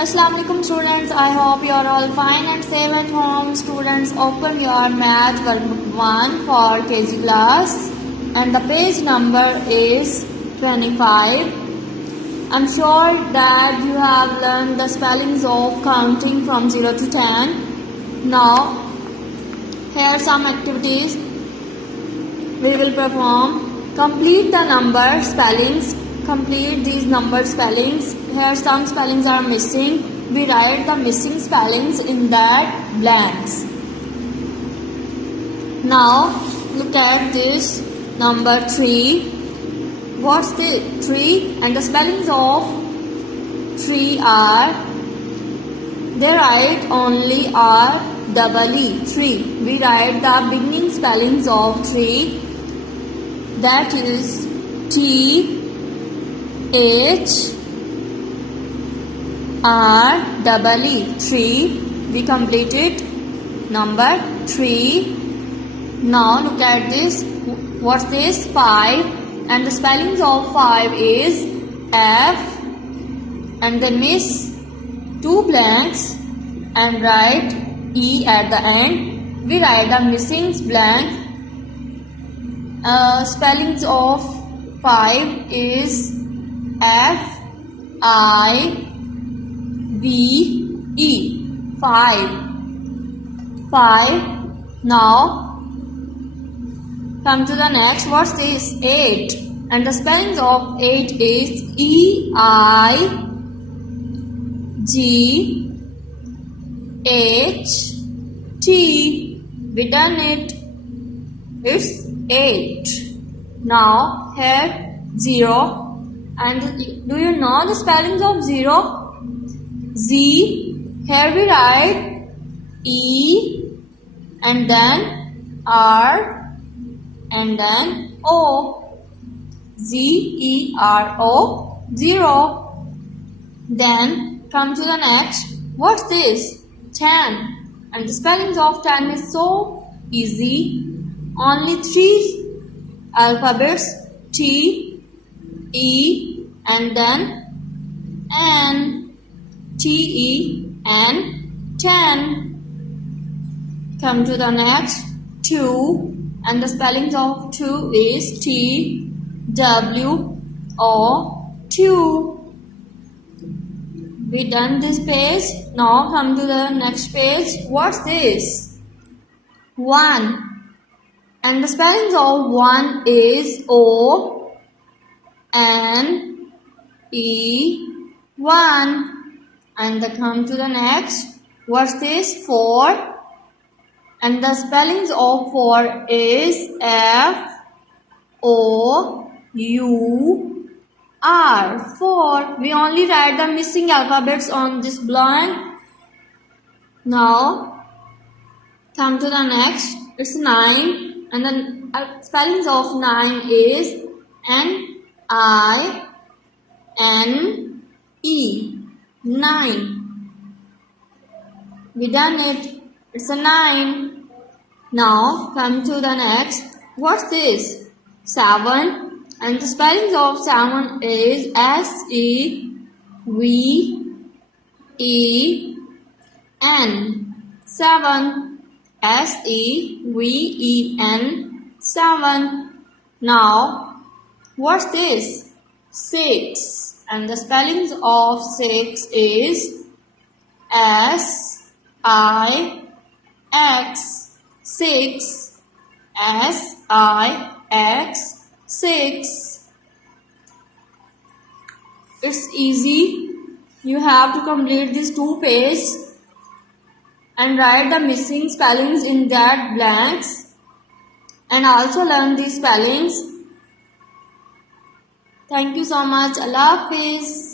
Assalamualaikum students, I hope you are all fine and safe at home. Students, open your math workbook 1 for KG class and the page number is 25. I'm sure that you have learned the spellings of counting from 0 to 10. Now, here are some activities we will perform. Complete the number spellings. Complete these number spellings. Here some spellings are missing. We write the missing spellings in that blanks. Now look at this number 3. What's the 3? And the spellings of 3 are, they write only R double E, 3. We write the beginning spellings of 3. That is T H R double E, 3. We completed number 3. Now look at this. What's this? 5. And the spellings of 5 is F. And then miss 2 blanks and write E at the end. We write the missing blank. Spellings of 5 is F I V E, 5. Now come to the next. What's this? 8. And the spellings of 8 is E I G H T. We done it. It's 8. Now here 0. And do you know the spellings of 0? Z. Here we write E and then R and then O. Z-E-R-O, 0. Then come to the next. What's this? 10. And the spellings of 10 is so easy. Only 3 alphabets, T, E and then N. T-E-N, 10. Come to the next. 2. And the spellings of 2 is T-W-O, 2. We done this page. Now come to the next page. What's this? 1. And the spellings of 1 is O-N-E, 1. And come to the next. What's this? 4. And the spellings of 4 is F-O-U-R, 4. We only write the missing alphabets on this blank. Now come to the next. It's 9. And the spellings of 9 is N-I-N-E, 9. We done it. It's a 9. Now come to the next. What's this? 7. And the spellings of 7 is S-E-V-E-N, 7. S-E-V-E-N, 7. Now what's this? 6. And the spellings of 6 is S-I-X, 6. S-I-X, 6. It's easy. You have to complete these 2 pages and write the missing spellings in that blanks and also learn these spellings. Thank you so much. Allah Hafiz.